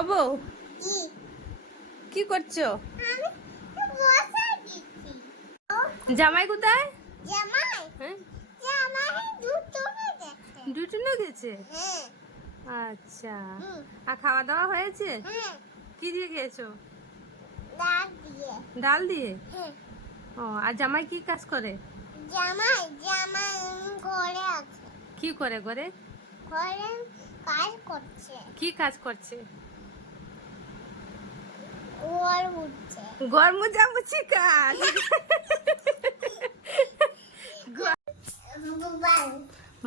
অবো কি করছো? জামাই কোথায়? হ্যাঁ দুটো গেছে। আচ্ছা, আর খাওয়া দাওয়া হয়েছে? কি দিয়ে খেয়েছো? ডাল দিয়ে। ও, আর জামাই কি কাজ করে? জামাই জামাই ঘরে আছে। কি করে ঘরে? ঘরে কাজ করছে। কি কাজ করছে? ঘর মুছছে। ঘর মুছামুছি কাজ।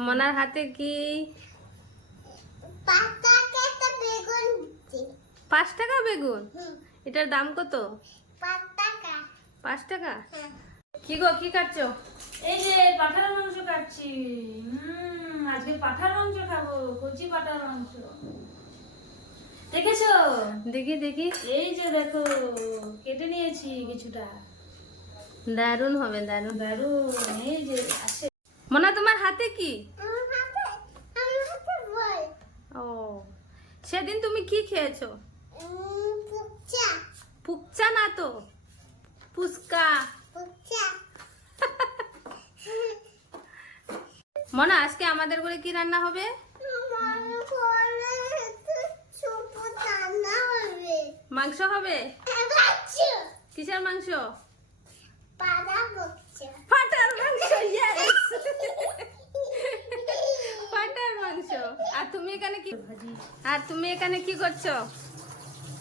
মনার হাতে কি? 5 টাকা একটা বেগুন দিচ্ছি। 5 টাকা বেগুন? এটার দাম কত? 5 টাকা। 5 টাকা? কি গো, কি কাটছো? এই যে পাঠার মাংস কাটছি। আজকে পাঠার মাংস খাবো, কচি পাঠার মাংস। দেখেছো? দেখি দেখি। এই যে দেখো, কেটে নিয়েছি কিছুটা। দারুণ হবে, দারুণ। দারুন, এই যে আছে। মনা, তোমার হাতে কি? আমার হাতে বল। ও, সেদিন তুমি কি খেয়েছো? পুচ্চা। পুকচা না তো, পুচকা। পুচ্চা। মনা, আজকে আমাদের ঘরে কি রান্না হবে? আমার ঘরে ছোট রান্না হবে। মাংস হবে? বাচ্চা। কিসের মাংস? পাড়া বাচ্চা। পাটার মাংস। ইয়েস, পাটার মাংস। আর তুমি এখানে কি? আর তুমি এখানে কি করছো?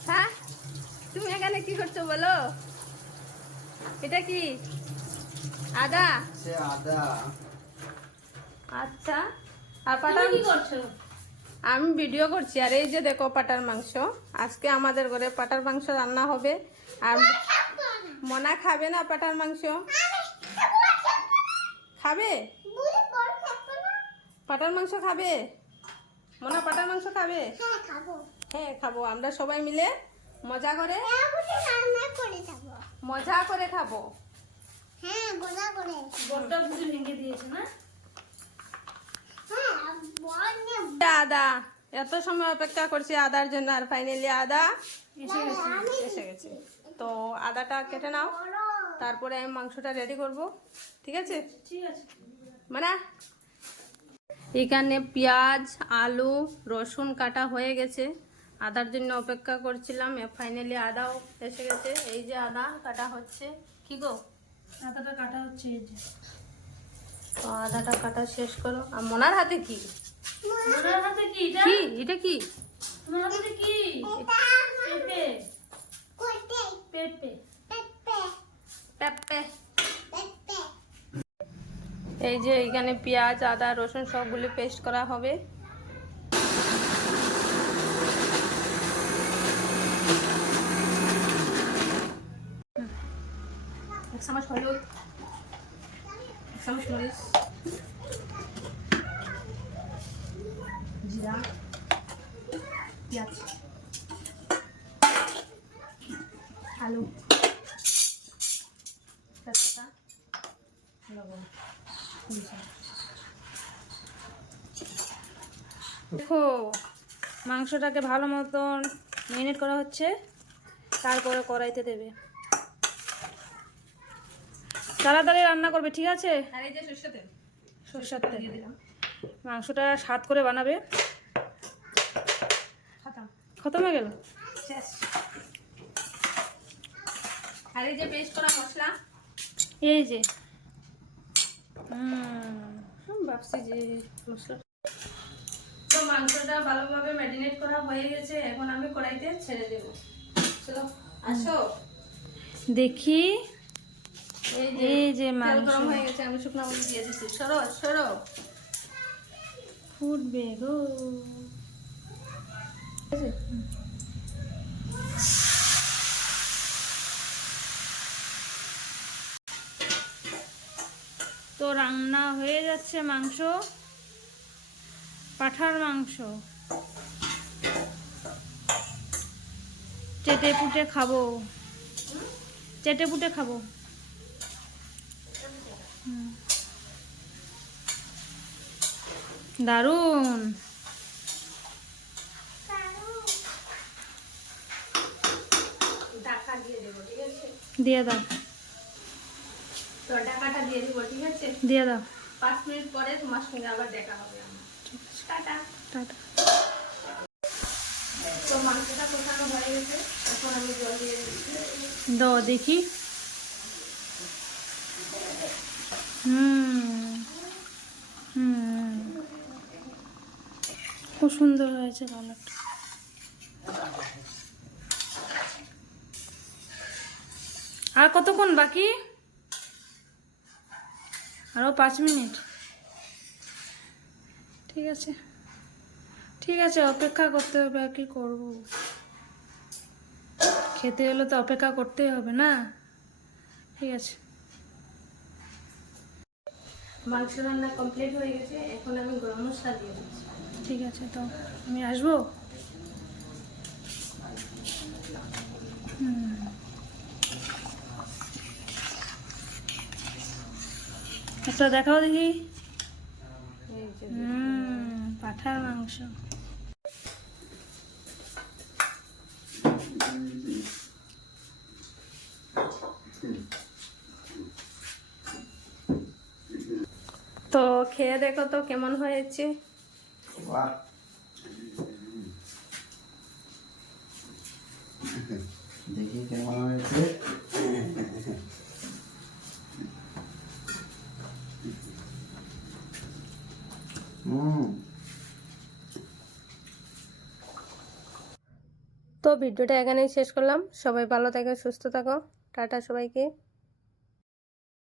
হ্যাঁ, তুমি এখানে কি করছো বলো? এটা কি? আদা? আদা। আচ্ছা, আর তুমি পাটার কি করছো? আমি ভিডিও করছি। আর এই যে দেখো পাটার মাংস। আজকে আমাদের ঘরে পাটার মাংস রান্না হবে। আর মনা খাবে না পাটার মাংস? খাবে? বুড়ি বড় খাবো না। পাটার মাংস খাবে? মনা পাটার মাংস খাবে? হ্যাঁ খাবো। হ্যাঁ খাবো, আমরা সবাই মিলে মজা করে রান্না করে খাবো। মজা করে খাবো। হ্যাঁ গোলা করে। বড়টা বুঝে ভেঙে দিয়েছে না? হ্যাঁ বল নিয়ে আদা, এত সময় অপেক্ষা করছি আদার জন্য, আর ফাইনালি আদা এসে গেছে। তো আদাটা কেটে নাও, তারপরে আমি মাংসটা রেডি করব। ঠিক আছে? ঠিক আছে। মানে এখানে পেঁয়াজ, আলু, রসুন কাটা হয়ে গেছে। আদার জন্য অপেক্ষা করছিলাম, ফাইনালি আদাও এসে গেছে। এই যে আদা কাটা হচ্ছে। কি গো? আদাটা কাটা হচ্ছে, এই যে। তো আদাটা কাটা শেষ করো। আর মনার হাতে কি? তোমার হাতে কি এটা? কি এটা কি? তোমার হাতে কি? পেঁপে। কোটে পেঁপে। পেপে পেঁপে। পেপে। এই যে এখানে পেঁয়াজ, আদা, রসুন সবগুলো পেস্ট করা হবে। এক চামচ হলুদ, এক চামচ মরিচ, জিরা, পেঁয়াজ, আলু, তেজপাতা, লবণ। দেখো, মাংসটাকে ভালো মতন ম্যারিনেট করা হচ্ছে, তারপরে কড়াইতে দেবে। তাড়াতাড়ি রান্না করবে, ঠিক আছে? আর এই যে সরষের তেল, সরষের তেল দিয়ে দিলাম। মাংসটা স্বাদ করে বানাবে। খতম, খতম হয়ে গেল। শেষ। আর এই যে পেস্ট করা মশলা, এই যে ভাবছি যে মশলা। তো মাংসটা ভালোভাবে ম্যারিনেট করা হয়ে গেছে। এখন আমি কড়াইতে ছেড়ে দেব। চলো আসো। দেখি, এই যে তেল মাংস গরম হয়ে গেছে, আমি শুকনো মরিচ দিয়ে দিচ্ছি। সরো সরো। ফুটবে গো। তো রান্না হয়ে যাচ্ছে মাংস, পাঁঠার মাংস। চেটে পুটে খাবো, চেটে পুটে খাবো। দারুণ। দিয়ে দেবো, ঠিক আছে? দিয়ে দাও, তো ঢাকাটা দিয়ে দেবো, ঠিক আছে? দিয়ে দাও। 5 মিনিট পরে তোমার সঙ্গে আবার দেখা হবে আমার। টাটা। টাটা। তো মাংসটা কষানো হয়ে গেছে, এখন আমি জল দিয়ে দিচ্ছি। দাও দেখি। হুম হুম, খুব সুন্দর হয়েছে কালারটা। আর কতক্ষণ বাকি? আরও 5 মিনিট। ঠিক আছে, ঠিক আছে, অপেক্ষা করতে হবে, আর কি করব। খেতে হলে তো অপেক্ষা করতেই হবে না? ঠিক আছে। মাংস রান্না কমপ্লিট হয়ে গেছে, এখন আমি গরম মশলা দিয়ে দিচ্ছি। ঠিক আছে, তো আমি আসবো। একটা দেখাও দেখি। এই যে পাঠার মাংস। তো খেয়ে দেখো তো কেমন হয়েছে। বাহ, দেখি কেমন হয়েছে। তো ভিডিওটা এখানেই শেষ করলাম। সবাই ভালো থাকো, সুস্থ থাকো। টাটা সবাইকে।